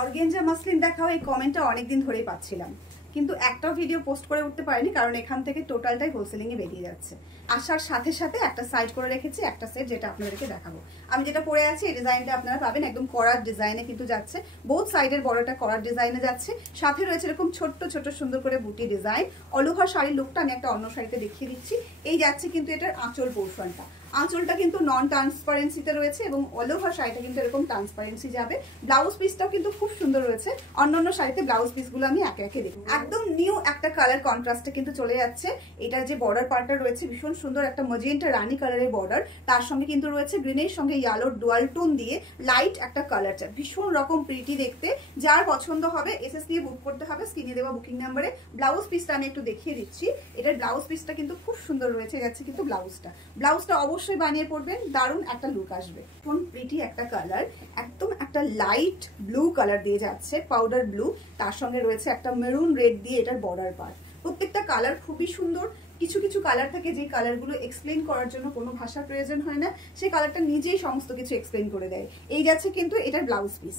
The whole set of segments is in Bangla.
অর্গেঞ্জা মাসলিন দেখাও এই কমেন্টটা অনেকদিন ধরেই পাচ্ছিলাম, কিন্তু একটাও ভিডিও পোস্ট করে উঠতে পারিনি কারণ এখান থেকে টোটালটাই হোলসেলিংয়ে বেরিয়ে যাচ্ছে। আসার সাথে সাথে একটা সাইড করে রেখেছি একটা সেট, যেটা আপনাদেরকে দেখাবো। আমি যেটা পরে আছি এই ডিজাইনটা আপনারা পাবেন একদম করার ডিজাইনে কিন্তু যাচ্ছে, বোথ সাইডের বড়টা করার ডিজাইনে যাচ্ছে, সাথে রয়েছে এরকম ছোট্ট ছোট সুন্দর করে বুটি ডিজাইন। অল ওভার শাড়ির লুকটা আমি একটা অন্য শাড়িতে দেখিয়ে দিচ্ছি। এই যাচ্ছে কিন্তু এটার আঁচল পোর্শনটা, আঁচলটা কিন্তু নন ট্রান্সপারেন্সিতে রয়েছে এবং অল ওভার শাড়িটা কিন্তু এরকম ট্রান্সপারেন্সি যাবে। ব্লাউজ পিসটাও কিন্তু খুব সুন্দর রয়েছে, অন্যান্য শাড়িতে ব্লাউজ পিসগুলো আমি একে একে দেখব। একদম নিউ একটা কালার কন্ট্রাস্টে কিন্তু চলে যাচ্ছে। এটার যে বর্ডার পার্টটা রয়েছে ভীষণ সুন্দর একটা ম্যাজেন্টা রানী কালারের বর্ডার, তার সঙ্গে কিন্তু রয়েছে গ্রিনের সঙ্গে ইয়েলোর ডুয়াল টোন দিয়ে লাইট একটা কালারটা, ভীষণ রকম প্রিটি দেখতে। যার পছন্দ হবে এসএস নিয়ে বুক করতে হবে স্ক্রিনে দেওয়া বুকিং নাম্বারে। ব্লাউজ পিসটা আমি একটু দেখিয়ে দিচ্ছি। এটার ব্লাউজ পিসটা কিন্তু খুব সুন্দর রয়েছে, যাচ্ছে কিন্তু ব্লাউজটা অবশ্যই বানিয়ে পড়বেন, দারুণ একটা লুক আসবে। কোন প্রিটি একটা কালার, একদম একটা লাইট ব্লু কালার দিয়ে যাচ্ছে, পাউডার ব্লু, তার সঙ্গে রয়েছে একটা মেরুন রেড দিয়ে এটার বর্ডার পার্ট। প্রত্যেকটা কালার খুবই সুন্দর। কিছু কিছু কালার থাকে যে কালারগুলো এক্সপ্লেন করার জন্য কোনো ভাষার প্রয়োজন হয় না, সেই কালারটা নিজেই সমস্ত কিছু এক্সপ্লেন করে দেয়। এই যাচ্ছে কিন্তু এটার ব্লাউজ পিস।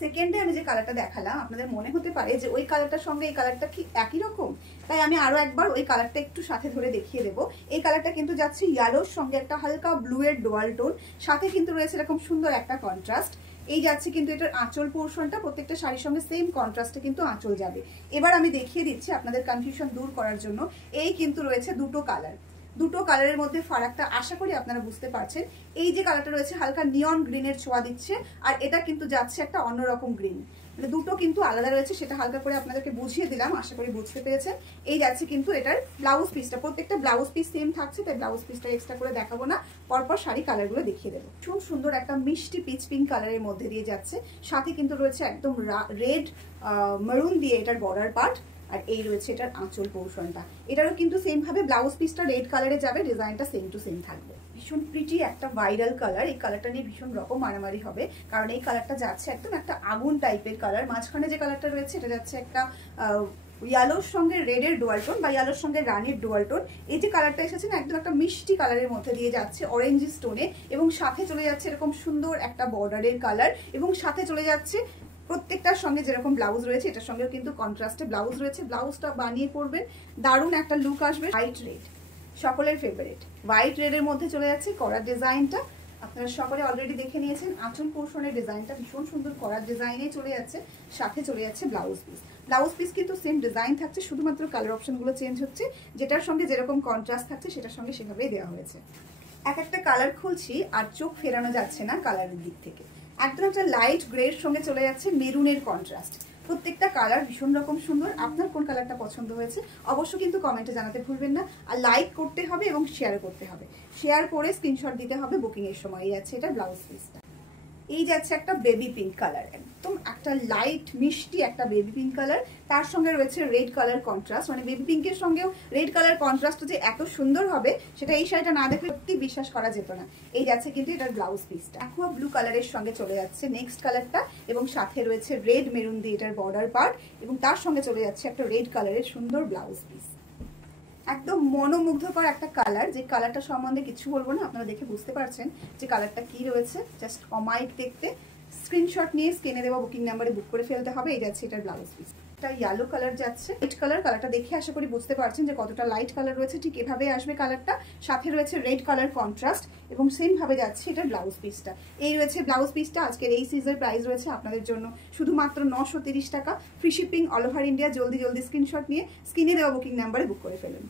সেকেন্ডে আমি যে কালারটা দেখালাম আপনাদের মনে হতে পারে যে ওই কালারটার সঙ্গে এই কালারটা কি একই রকম, তাই আমি আরো একবার ওই কালারটা একটু সাথে ধরে দেখিয়ে দেবো। এই কালারটা কিন্তু যাচ্ছে ইয়েলোর সঙ্গে একটা হালকা ব্লু এর ডুয়াল টোন, সাথে কিন্তু রয়েছে এরকম সুন্দর একটা কন্ট্রাস্ট। এই যাচ্ছে কিন্তু এটার আঁচল পোর্শনটা, প্রত্যেকটা শাড়ির সঙ্গে সেম কন্ট্রাস্টে কিন্তু আঁচল যাবে। এবার আমি দেখিয়ে দিচ্ছি আপনাদের কনফিউশন দূর করার জন্য। এই কিন্তু রয়েছে দুটো কালারের মধ্যে ফারাকটা আশা করি আপনারা বুঝতে পারছেন। এই যে কালারটা রয়েছে হালকা নিয়ন গ্রিনের ছোঁয়া দিচ্ছে, আর এটা কিন্তু যাচ্ছে একটা অন্যরকম গ্রিন, মানে দুটো কিন্তু আলাদা রয়েছে। সেটা হালকা করে আপনাদেরকে বুঝিয়ে দিলাম, আশা করি বুঝতে পেরেছেন। এই যাচ্ছে কিন্তু এটার ব্লাউজ পিসটা, প্রত্যেকটা ব্লাউজ পিস সেম থাকছে, তাই ব্লাউজ পিসটা এক্সট্রা করে দেখাবো না, পরপর শাড়ি কালারগুলো দেখিয়ে দেবো। খুব সুন্দর একটা মিষ্টি পিচ পিঙ্ক কালারের মধ্যে দিয়ে যাচ্ছে, সাথে কিন্তু রয়েছে একদম রেড মেরুন দিয়ে এটার বর্ডার পার্ট, আর এই রয়েছে এটার আঁচল পোর্শনটা। এটারও কিন্তু সেম ভাবে ব্লাউজ পিসটা রেড কালারে যাবে, ডিজাইনটা সেম টু সেম থাকবে। ভীষণ প্রিটি একটা ভাইরাল কালার, এই কালারটা নিয়ে ভীষণ রকম মারামারি হবে, কারণ এই কালারটা যাচ্ছে একদম একটা আগুন টাইপের কালার। মাঝখানে যে কালারটা রয়েছে এটা যাচ্ছে একটা ইয়েলোর সঙ্গে রেডের ডুয়াল টোন বা ইয়েলোর সঙ্গে রানির ডুয়াল টোন। এই যে কালারটা এসেছে না একদম একটা মিষ্টি কালারের মধ্যে দিয়ে যাচ্ছে অরেঞ্জ স্টোনে, এবং সাথে চলে যাচ্ছে এরকম সুন্দর একটা বর্ডারের কালার, এবং সাথে চলে যাচ্ছে প্রত্যেকটার সঙ্গে যেরকম ব্লাউজ রয়েছে এটার সঙ্গেও কিন্তু কন্ট্রাস্টে ব্লাউজ রয়েছে। ব্লাউজটা বানিয়ে পড়বেন, দারুণ একটা লুক আসবে। হোয়াইট রেড সকলের ফেভারিট, হোয়াইট রেডের মধ্যে চলে যাচ্ছে করার ডিজাইনটা। আপনারা সকলে অলরেডি দেখে নিয়েছেন আঁচল পোর্শনের ডিজাইনটা ভীষণ সুন্দর করার ডিজাইনে চলে যাচ্ছে, সাথে চলে যাচ্ছে ব্লাউজ পিস কিন্তু সেম ডিজাইন থাকছে, শুধুমাত্র কালার অপশনগুলো চেঞ্জ হচ্ছে। যেটার সঙ্গে যেরকম কন্ট্রাস্ট থাকছে সেটার সঙ্গে সেভাবেই দেওয়া হয়েছে। এক একটা কালার খুলছি আর চোখ ফেরানো যাচ্ছে না কালারের দিক থেকে। একদম একটা লাইট গ্রের সঙ্গে চলে যাচ্ছে মেরুনের কন্ট্রাস্ট। প্রত্যেকটা কালার ভীষণ রকম সুন্দর। আপনার কোন কালারটা পছন্দ হয়েছে অবশ্যই কিন্তু কমেন্টে জানাতে ভুলবেন না। আর লাইক করতে হবে এবং শেয়ার করতে হবে, শেয়ার করে স্ক্রিনশট দিতে হবে বুকিং এর সময়। এই যাচ্ছে এটা ব্লাউজ পিসটা। এই যাচ্ছে একটা বেবি পিঙ্ক কালার, একদম একটা লাইট মিষ্টি একটা বেবি পিঙ্ক কালার, তার সঙ্গে রয়েছে রেড কালার কন্ট্রাস্ট। মানে বেবি পিঙ্কের সঙ্গেও রেড কালার কন্ট্রাস্ট যে এত সুন্দর হবে সেটা এই শাড়িটা না দেখলে সত্যি বিশ্বাস করা যেত না। এই যাচ্ছে কিন্তু এটার ব্লাউজ পিসটা অ্যাকুয়া ব্লু কালারের সঙ্গে চলে যাচ্ছে নেক্সট কালারটা, এবং সাথে রয়েছে রেড মেরুন দিয়ে এটার বর্ডার পার্ট, এবং তার সঙ্গে চলে যাচ্ছে একটা রেড কালারের সুন্দর ব্লাউজ পিস। একদম মনোমুগ্ধকর একটা কালার, যে কালারটা সম্বন্ধে কিছু বলবো না, আপনারা দেখে বুঝতে পারছেন যে কালারটা কি রয়েছে। জাস্ট অমাইক দেখতে, স্ক্রিনশট নিয়ে স্ক্রিনে দেওয়া বুকিং নাম্বারে বুক করে ফেলতে হবে। এই যাচ্ছে এটার ব্লাউজ পিস। এটা ইয়েলো কালার যাচ্ছে, লাইট কালারটা দেখে আশা করি বুঝতে পারছেন যে কতটা লাইট কালার রয়েছে। ঠিক এভাবে আসবে কালারটা, সাথে রয়েছে রেড কালার কন্ট্রাস্ট, এবং সেম ভাবে যাচ্ছে এটার ব্লাউজ পিসটা। এই রয়েছে ব্লাউজ পিসটা। আজকের এই সিজের প্রাইস রয়েছে আপনাদের জন্য শুধুমাত্র 930 টাকা, free shipping all over India. জলদি স্ক্রিনশট নিয়ে স্ক্রিনে দেওয়া বুকিং নাম্বারে বুক করে ফেলুন।